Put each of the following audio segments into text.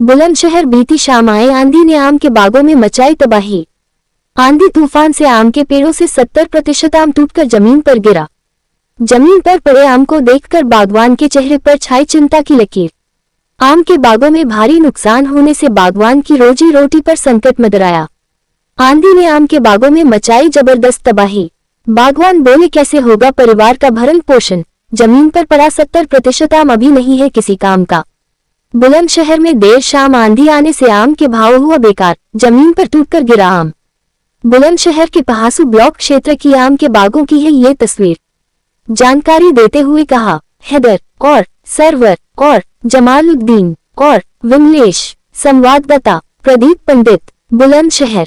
बुलंदशहर बीती शाम आए आंधी ने आम के बागों में मचाई तबाही। आंधी तूफान से आम के पेड़ों से 70% आम टूटकर जमीन पर गिरा। जमीन पर पड़े आम को देखकर बागवान के चेहरे पर छाई चिंता की लकीर। आम के बागों में भारी नुकसान होने से बागवान की रोजी रोटी पर संकट मंडराया। आंधी ने आम के बागों में मचाई जबरदस्त तबाही। बागवान बोले, कैसे होगा परिवार का भरण पोषण। जमीन पर पड़ा 70% आम अभी नहीं है किसी काम का। बुलंदशहर में देर शाम आंधी आने से आम के भाव हुआ बेकार, जमीन पर टूटकर गिरा आम। बुलंदशहर के पहासू ब्लॉक क्षेत्र की आम के बागों की है ये तस्वीर। जानकारी देते हुए कहा, हैदर और सरवर और जमालुद्दीन और विमलेश। संवाददाता प्रदीप पंडित, बुलंदशहर।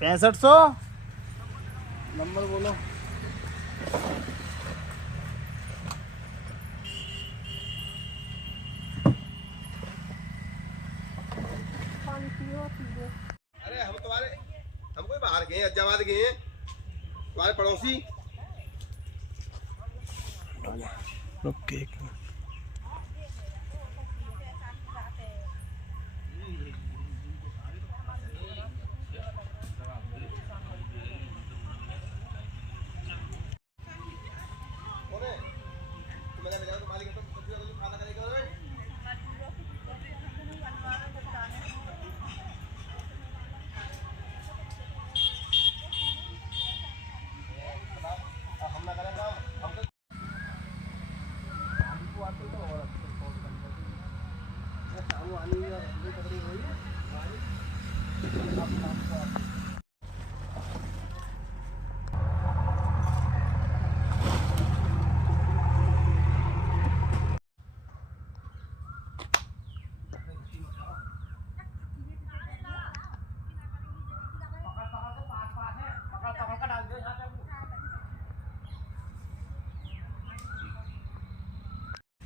पैंसठ सौ नंबर बोलो। अरे हम कोई बाहर गए, अज्जाबाद गए हैं, तुम्हारे पड़ोसी। ओके,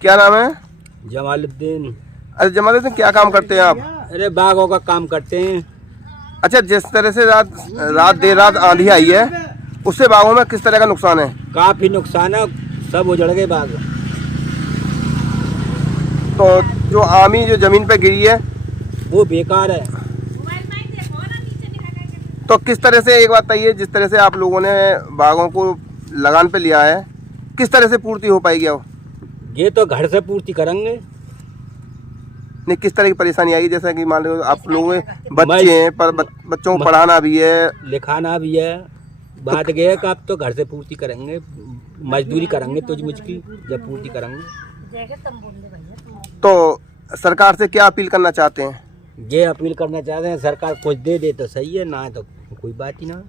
क्या नाम है? जमालुद्दीन। अरे जमालुद्दीन, क्या काम करते हैं आप? अरे बागों का काम करते हैं। अच्छा, जिस तरह से देर रात आंधी आई है, उससे बागों में किस तरह का नुकसान है? काफी नुकसान है, सब उजड़ गए बाग। तो जो आमी जो जमीन पे गिरी है वो बेकार है। तो किस तरह से, एक बात बताइए, जिस तरह से आप लोगों ने बागों को लगान पे लिया है, किस तरह से पूर्ति हो पाएगी? अब ये तो घर से पूर्ति करेंगे। नहीं, किस तरह की परेशानी आएगी? जैसा कि मान लो आप लोगों में बच्चे हैं, पर बच्चों को पढ़ाना भी है, लिखाना भी है। बात ये है कि आप तो घर से पूर्ति करेंगे, मजदूरी करेंगे तो मुश्किल, जब पूर्ति करेंगे। तो सरकार से क्या अपील करना चाहते हैं? ये अपील करना चाहते हैं, सरकार कुछ दे दे तो सही है, ना तो कोई बात ही ना।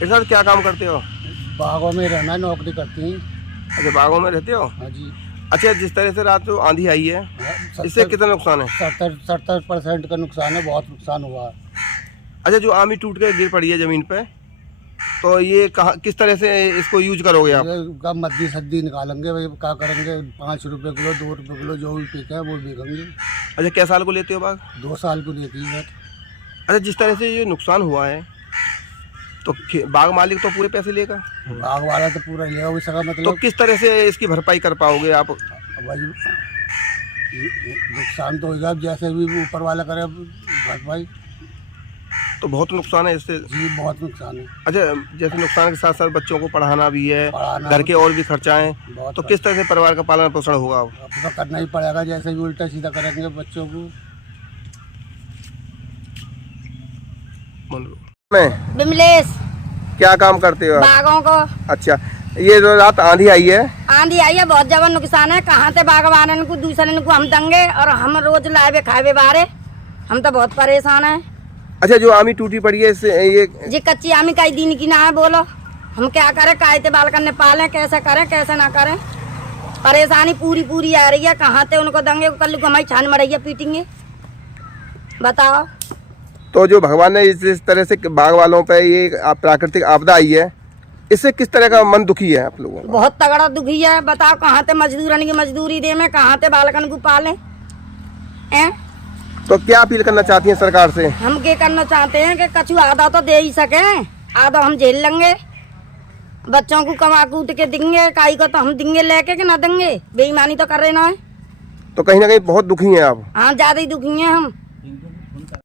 इरशाद, क्या काम करते हो? बागों में रहना, नौकरी करती हैं। अच्छा, बागों में रहते हो? हाँ जी। अच्छा, जिस तरह से रात को आंधी आई है, इससे कितना नुकसान है? 70% का नुकसान है, बहुत नुकसान हुआ है। अच्छा, जो आमी टूट के गिर पड़ी है जमीन पे, तो ये कहाँ, किस तरह से इसको यूज करोगे आप? कब मद्दी सद्दी निकालेंगे भाई, क्या करेंगे? 5 रुपए किलो, 2 रुपए किलो जो भी पीके है वो बिकेंगे। अच्छा, क्या साल को लेते हो बाग? 2 साल को लेती है। अच्छा, जिस तरह से ये नुकसान हुआ है, तो बाग मालिक तो पूरे पैसे लेगा? बाग वाला तो पूरा लेगा, उसका तो मतलब। किस तरह से इसकी भरपाई कर पाओगे आप? भाई नुकसान तो होगा, जैसे भी ऊपर वाला करे भरपाई। तो बहुत नुकसान है इससे जी, बहुत नुकसान है। अच्छा, जैसे नुकसान के साथ साथ बच्चों को पढ़ाना भी है, घर के और भी खर्चा है, तो किस तरह से परिवार का पालन पोषण होगा? अब तो करना ही पड़ेगा, जैसे भी उल्टा सीधा करेंगे बच्चों को। मैं विमलेश। क्या काम करते हो? बागों को। अच्छा, ये जो रात आंधी आई है, आंधी आई है, बहुत जबर नुकसान है। कहाँ से बागवान को दूसरे को हम देंगे, और हम रोज लाए खाए बारे, हम तो बहुत परेशान हैं। अच्छा, जो आमी टूटी पड़ी है इससे ये जी कच्ची आमी कई दिन की ना है, बोलो हम क्या करें, कायते बाल करने पाले, कैसे करें कैसे ना करें। परेशानी पूरी पूरी आ रही है, कहाँ से उनको देंगे, कल हमारी छान मरैया पीटेंगे, बताओ। तो जो भगवान ने इस तरह से बाग वालों पे ये प्राकृतिक आपदा आई है, इससे किस तरह का मन दुखी है आप लोगों का? बहुत तगड़ा दुखी है, बताओ कहाँ से मजदूरन की मजदूरी दे में, कहाँ से बालकन को पाले हैं। तो क्या अपील करना चाहती हैं सरकार से? हम क्या करना चाहते हैं कि कछु आधा तो दे ही सके, आधा हम झेल लेंगे, बच्चों को कमा कूट के देंगे, काई को तो हम देंगे लेके कि ना देंगे, बेईमानी तो कर रहे ना है। तो कहीं ना कहीं बहुत दुखी हैं आप? हाँ ज्यादा ही दुखी हैं हम।